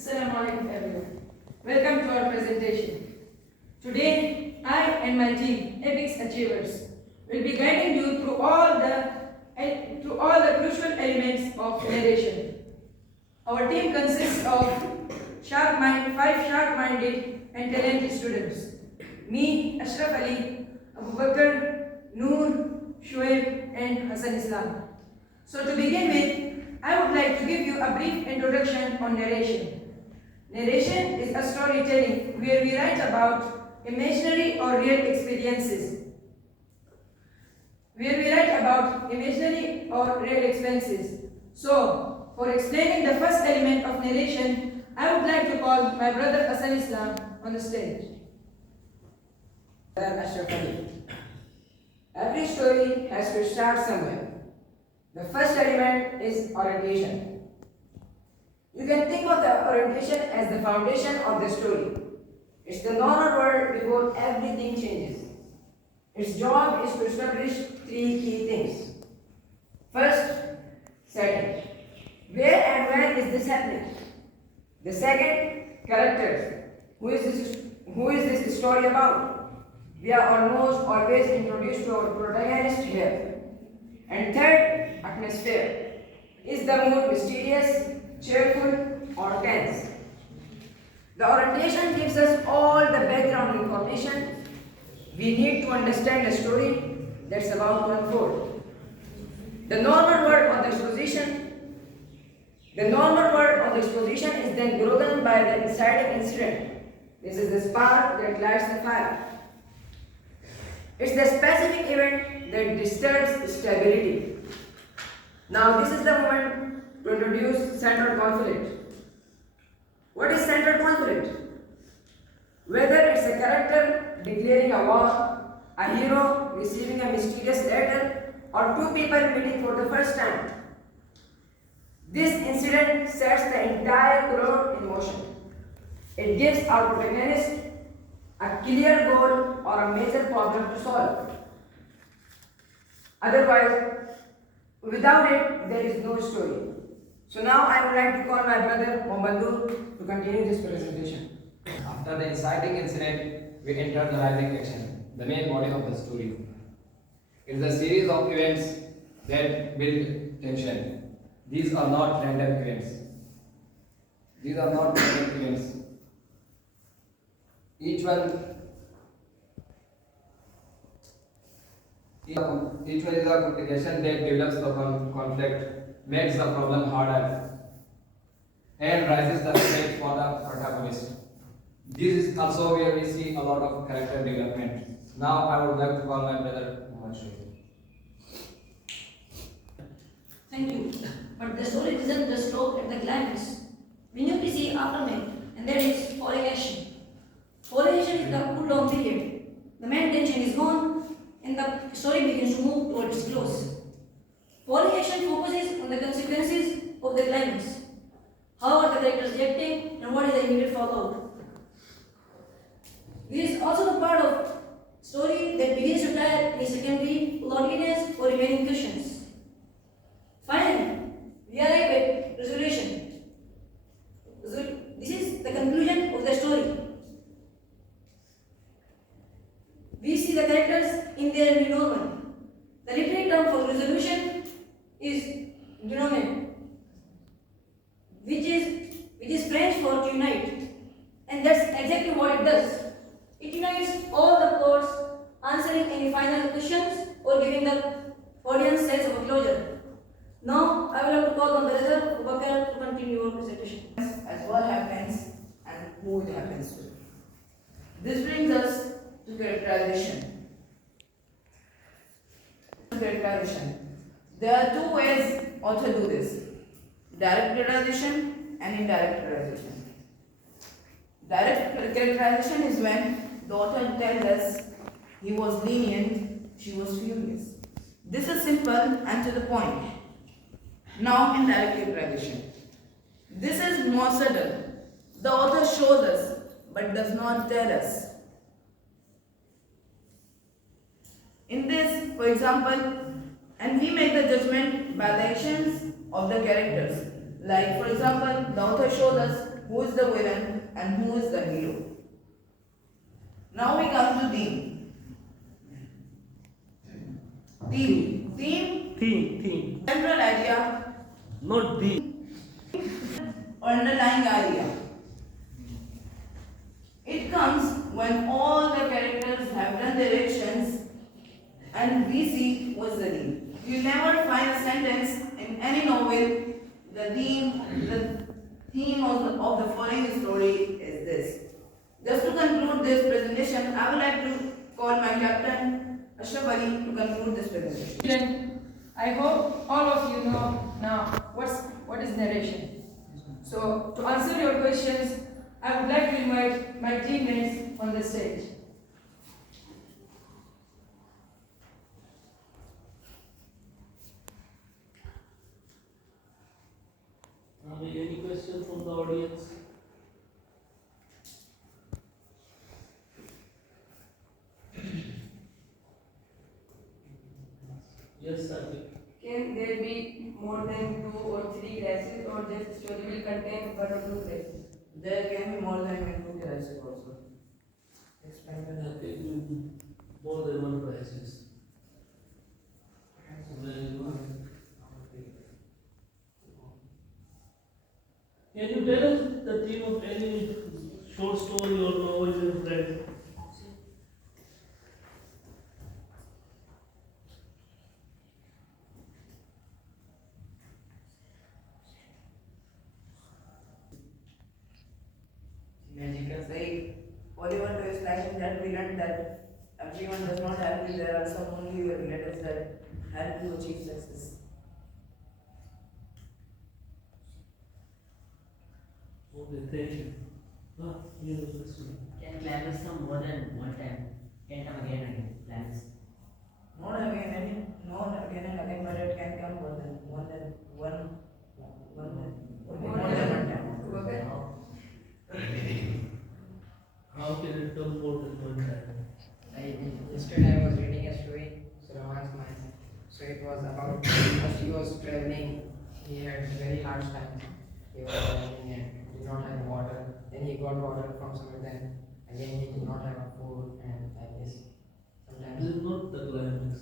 Assalamu alaikum everyone. Welcome to our presentation. Today, I and my team, Epics Achievers, will be guiding you through all the crucial elements of narration. Our team consists of five sharp-minded and talented students. Me, Ashraf Ali, Abu Bakr, Noor, Shoaib, and Hassan Islam. So to begin with, I would like to give you a brief introduction on narration. Narration is a storytelling where we write about imaginary or real experiences. So, for explaining the first element of narration, I would like to call my brother Hassan Islam on the stage. Ashraf Ali. Every story has to start somewhere. The first element is orientation. You can think of the orientation as the foundation of the story. It's the normal world before everything changes. Its job is to establish three key things. First, setting. Where and when is this happening? The second, characters. Who is this story about? We are almost always introduced to our protagonist here. And third, atmosphere. Is the mood mysterious, cheerful, or tense? The orientation gives us all the background information we need to understand the story that's about to unfold. The normal word of the exposition is then broken by the inciting incident. This is the spark that lights the fire. It's the specific event that disturbs stability. Now this is the moment to introduce central conflict. What is central conflict? Whether it's a character declaring a war, a hero receiving a mysterious letter, or two people meeting for the first time. This incident sets the entire plot in motion. It gives our protagonist a clear goal or a major problem to solve. Otherwise, without it, there is no story. So now I would like to call my brother Mohammed to continue this presentation. After the inciting incident, we enter the rising action, the main body of the story. It is a series of events that build tension. These are not random events. Each one is a complication that develops the conflict, makes the problem harder, and raises the stakes for the protagonist. This is also where we see a lot of character development. Now I would like to call my brother Mohammed. Thank you. But the story doesn't just stop at the climax. We need to see aftermath, and that is following action. Following action is the good long period. The main tension is gone, and the story begins to move towards its close. Following action focuses on the consequences of the climax. How are the characters reacting, and what is the immediate fallout? This is also the part of story that begins to tire any secondary, loneliness, or remaining questions. Finally, we arrive at resolution. This is the conclusion of the story. We see the characters in their new normal. The literary term for resolution is denouement, which is French for to unite, and that's exactly what it does. It unites all the plots, answering any final questions or giving the audience sense of a closure. Now, I will have to call on brother Abu Bakr to continue our presentation. As what happens and who it happens to. This brings us to characterization. There are two ways author do this: direct characterization and indirect characterization. Direct characterization is when the author tells us he was lenient, she was furious. This is simple and to the point. Now indirect characterization. This is more subtle. The author shows us but does not tell us. In this, for example, and we make the judgment by the actions of the characters. Like, for example, the author shows us who is the villain and who is the hero. Now we come to theme. Theme. Central idea Not the. or underlying idea. It comes when all the characters have done their actions and we see what's the theme. You never find a sentence in any novel. The theme of the following story is this. Just to conclude this presentation, I would like to call my captain Ashraf to conclude this presentation. Children, I hope all of you know now what is narration. So to answer your questions, I would like to invite my teammates on the stage. Any question from the audience? Yes, Satvik. Can there be more than 2 or 3 classes, or just story will contain 1 or 2 classes? There can be more than 2 classes also. Explain the I think more than one crisis. Can you tell us the theme of any short story or novel you have read? magical. Like Oliver Twist like that we learned that everyone does not help you. There are some only your relatives that help you achieve success. Okay, thank you. You know this one. Can planets come more than one time? Can come again and again. Planets. Not again and again, but it can come more than one time. Okay. How can it come more than one time? Yesterday I was reading a story, so romance mine. So it was about as he was traveling, he had very hard time. He was traveling and did not have water. Then he got water from somewhere. Then again he did not have food, and like this. This Sometimes is not the climax.